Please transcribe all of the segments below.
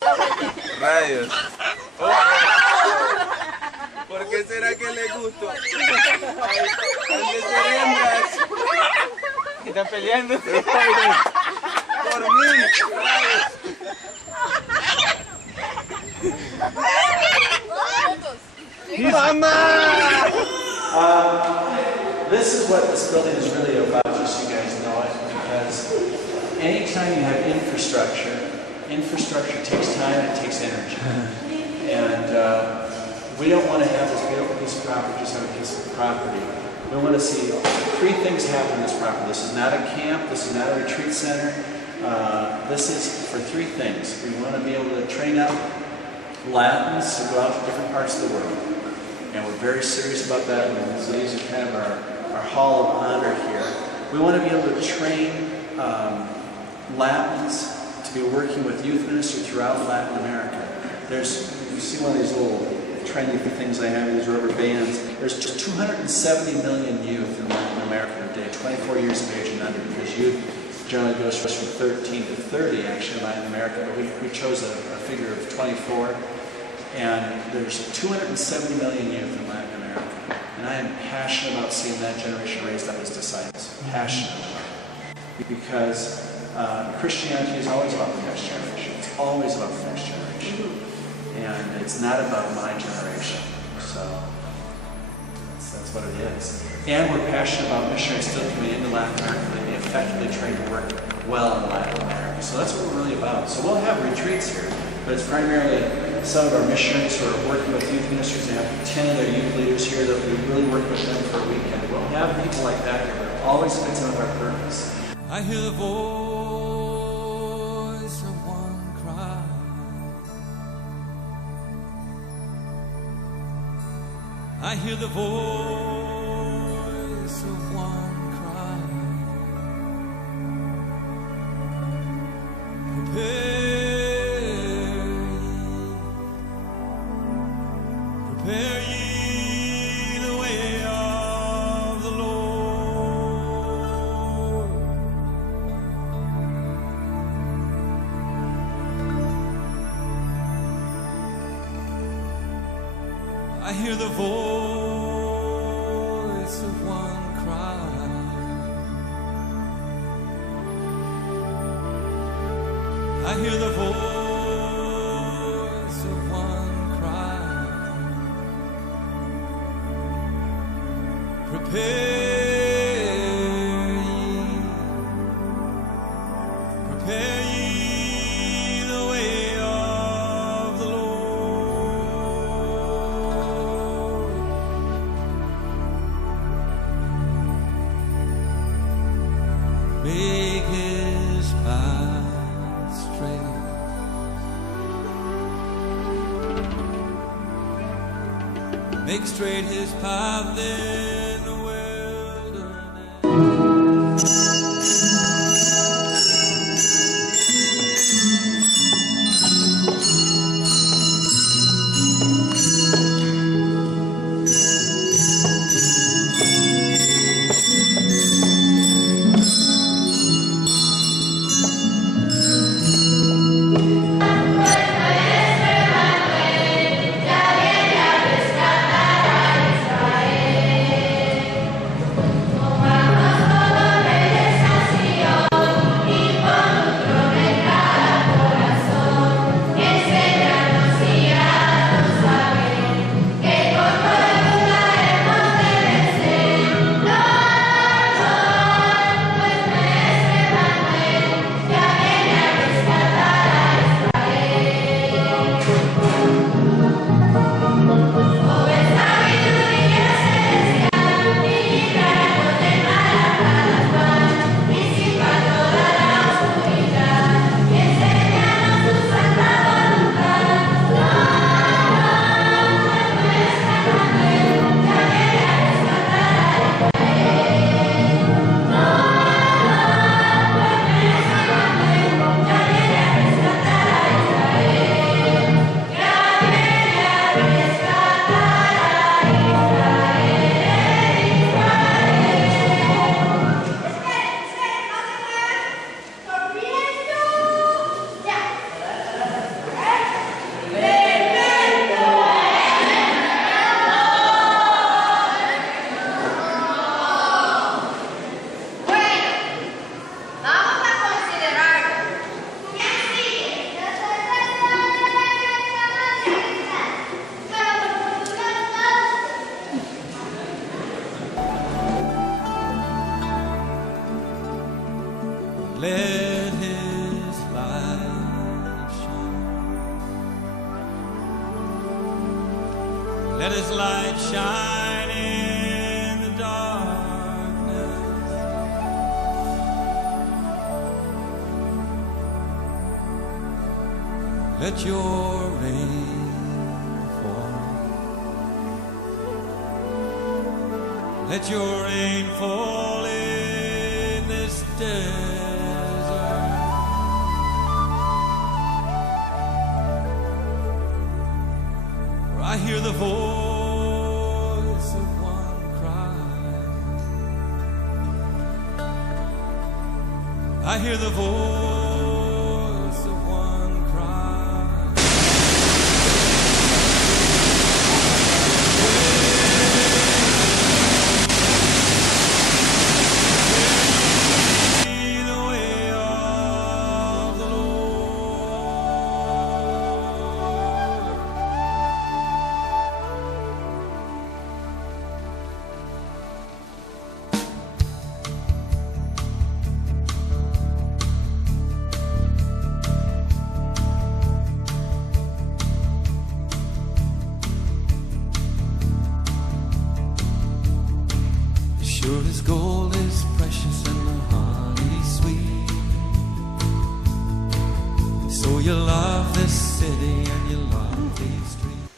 Rayos. Oh. ¿Por qué será que le gusto? Han de ser hembras. ¿Están peleando? Por mí. ¡Mamá! This is what this building is really about, just so you guys know it, because anytime you have infrastructure takes time and it takes energy. And we don't want to have this beautiful piece of property just have a piece of property. We want to see three things happen on this property. This is not a camp, this is not a retreat center. This is for three things. We want to be able to train up Latins to go out to different parts of the world. And we're very serious about that. And so these are kind of our hall of honor here. We want to be able to train Latins to be working with youth ministry throughout Latin America. You see one of these little trendy things I have, these rubber bands. There's 270 million youth in Latin America today, 24 years of age and under, because youth generally goes from 13 to 30 actually in Latin America, but we chose a figure of 24. And there's 270 million youth in Latin America. And I am passionate about seeing that generation raised up as disciples. Passionate about it. Because Christianity is always about the next generation. It's always about the next generation. And it's not about my generation. So that's what it is. And we're passionate about missionaries still coming into Latin America to be effectively trained to work well in Latin America. So that's what we're really about. So we'll have retreats here, but it's primarily some of our missionaries who are working with youth ministries. They have 10 of their youth leaders here that we really work with them for a weekend. We'll have people like that here, but it always fits in with our purpose. I hear the voice of one cry. I hear the voice of one cry. Prepare ye the way of the Lord. I hear the voice of one cry. I hear the voice of one cry. Prepare ye the way of the Lord. Make his path straight. Make straight his path in the Let his light shine in the darkness. Let your rain fall. Let your rain fall in this desert. For I hear the voice of one cry. I hear the voice of one cry. See the way of the Lord. Sure as gold is precious and the honey sweet. So you love this city and you love these streets.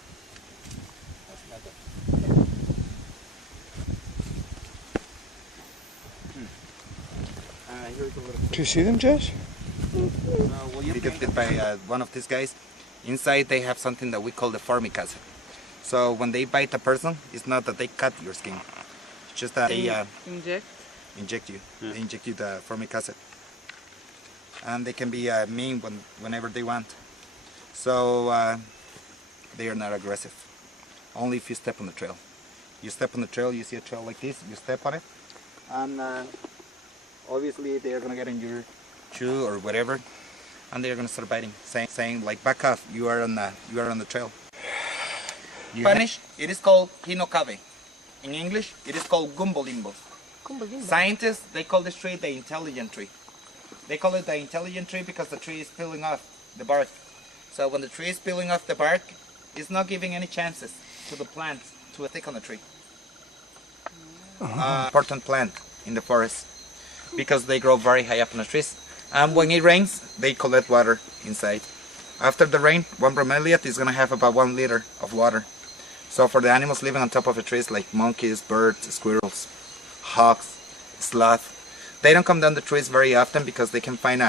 Do you see them, Josh? You get bit by one of these guys. Inside they have something that we call the formica. So when they bite a person, it's not that they cut your skin. It's just that they inject you. They inject you the formic acid. And they can be mean whenever they want. So they are not aggressive. Only if you step on the trail. You step on the trail, you see a trail like this, you step on it. And obviously they are going to get in your shoe or whatever. And they are going to start biting, saying like, back off, you are on the trail. In Spanish, it is called hinocabe. In English, it is called gumbolimbo. Scientists, they call this tree the intelligent tree. They call it the intelligent tree because the tree is peeling off the bark. So when the tree is peeling off the bark, it's not giving any chances to the plants to stick on the tree. Important plant in the forest because they grow very high up in the trees. And when it rains, they collect water inside. After the rain, one bromeliad is going to have about 1 liter of water. So for the animals living on top of the trees like monkeys, birds, squirrels, hawks, sloth, they don't come down the trees very often because they can find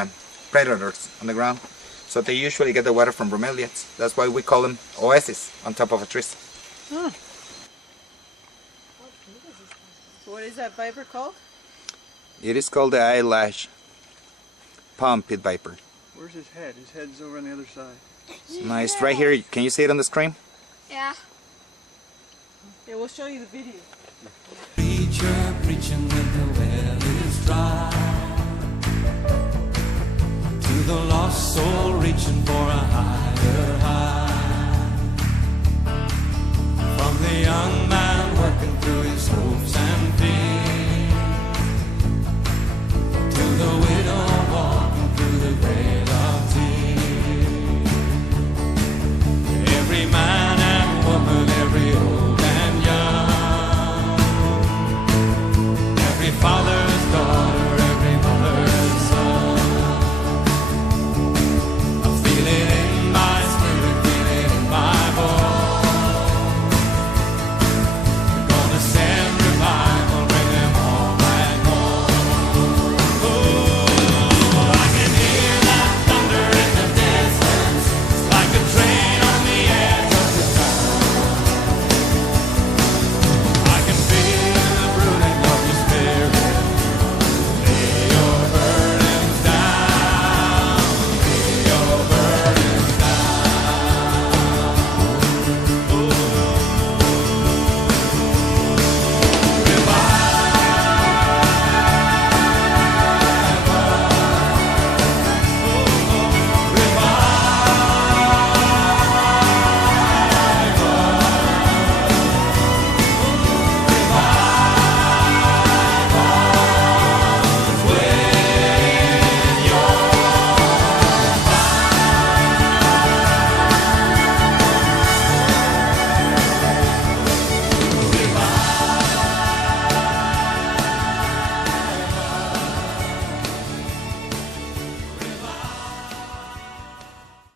predators on the ground. So they usually get the water from bromeliads. That's why we call them oases on top of the trees. So what is that viper called? It is called the eyelash palm pit viper. Where's his head? His head's over on the other side. Nice, right here. Can you see it on the screen? Yeah. Yeah, we'll show you the video. Preacher preaching when the well is dry. To the lost soul reaching for a higher high.